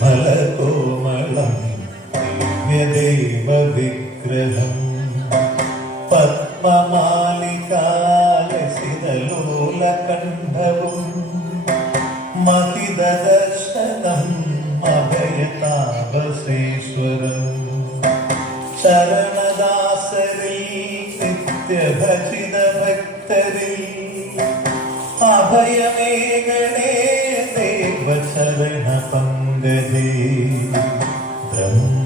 ഫലകോമളം വിഗ്രഹം പത്മമാലികാലസിതലോലകണ്ഠവും മഹിതദർശനം അഭയതാപസേശ്വരം ശരണദാസരി നിത്യഭജിത ഭക്തരി അഭയ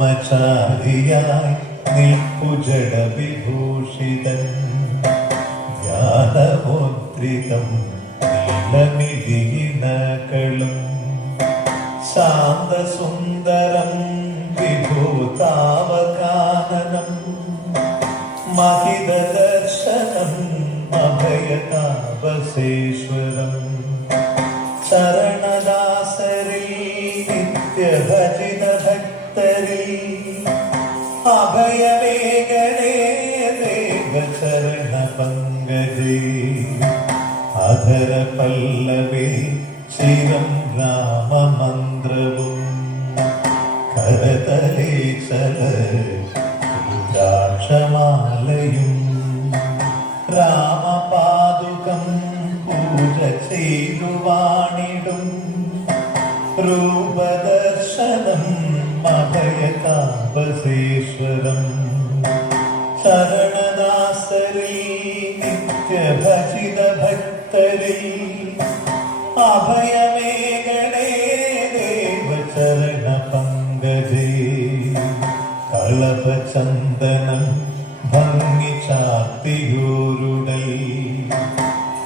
ബ്രഹ്മചാരിയായി നിൽപ്പുജട വിഭൂഷിതൻ ധ്യാനമുദ്രിതം നീലമിഴിനകളും ശാന്തസുന്ദരം വിഭൂതാവകാനനം महिदर्शनम् अभयतापसेश्वरम् ഗണേ ഗണേ ദേവചരണ പങ്കജേ. അധര പല്ലവേ ശിവം രാമമന്ത്രവും. കരതലേ ചരക്ഷമാലയും രാമപാദുകം പൂജ ചെയ്തു വാണിടും ശരണദാസരീ നിത്യഭജിത ഭക്തരീ. അഭയമേകണേ ദേവചരണ പങ്കജേ കളഭചന്ദനം ഭംഗി ചാത്തിയൂരുടൈ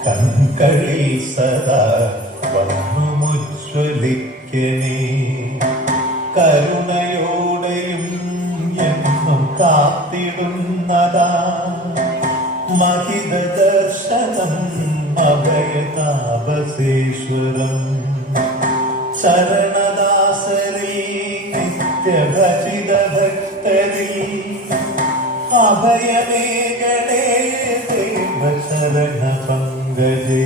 കൺകളിൽ സദാ വന്നുമുജ്വലിക്കനേ दर्शनम् अभयतापसेश्वरम् शरणदासरी नित्यभजितभक्तरी अभयमे गणे शरणपङ्गजे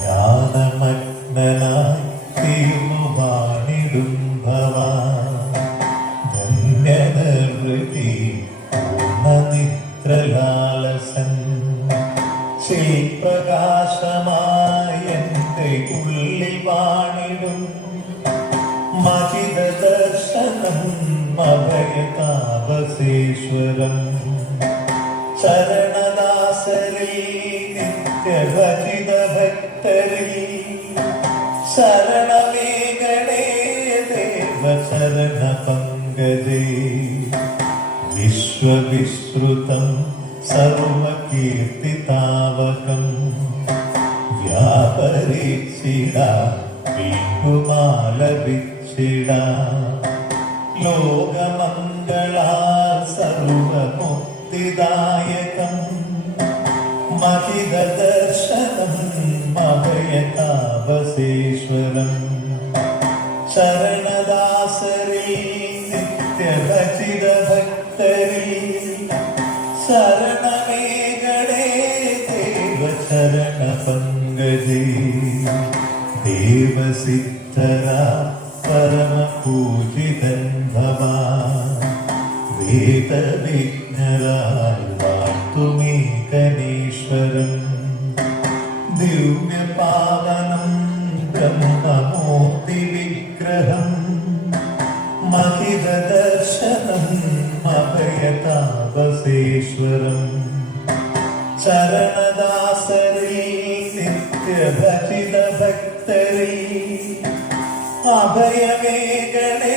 ज्ञानमग्ननाय ശ്രീപ്രകാശമായ എന്റെ ഉള്ളിൽ വാണിടും. മഹിത ദർശനം അഭയതാപസേശ്വരം ശരണദാസരീ നിത്യഭജിത ഭക്തരീ ശരണമേകണേ ദേവശരണ പങ്കജേ വിശ്വവിശ്രുതം സർവകീർത്തിതാവകം. വ്യാപരീക്ഷിട വീകുമാലപിച്ചിട ലോകമംഗളാ സർവമുക്തിദായകം. മഹിതദർശനം മഭയതാപസേശ്വരം ശരണദാസരീ നിത്യഭജിതഭക്തരീ ശര शरणपङ्गजे देवसिद्धरा परमपूजितन् भवा വേദവിഘ്നരാൽ വാഴ്ത്തുമേകനീശ്വരം ദിവ്യപാവനം ബ്രഹ്മമൂർത്തി വിഗ്രഹം महिदर्शनम् अभयतापसेश्वरम् शरणदासरी അഭയമേകണേ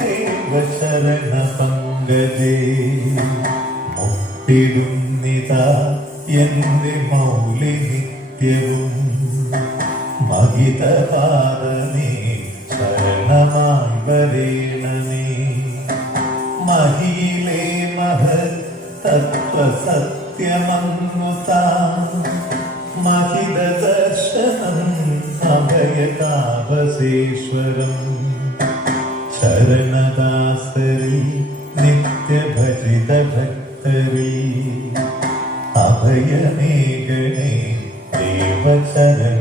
ദേവശരണ പങ്കജേ മുട്ടിടുന്നിത എന്റെ മൗലി നിത്യവും മഹിതപാദമേ ശരണമായി വരേണമേ. മഹിയിലെ മഹത് തത്വസത്യമങ്ങുതാം മഹിത ദർശനം അഭയതാപസേശ്വരം ശരണദാസരി നിത്യഭജിത ഭക്തരി അഭയമേകണേ ദേവചരണ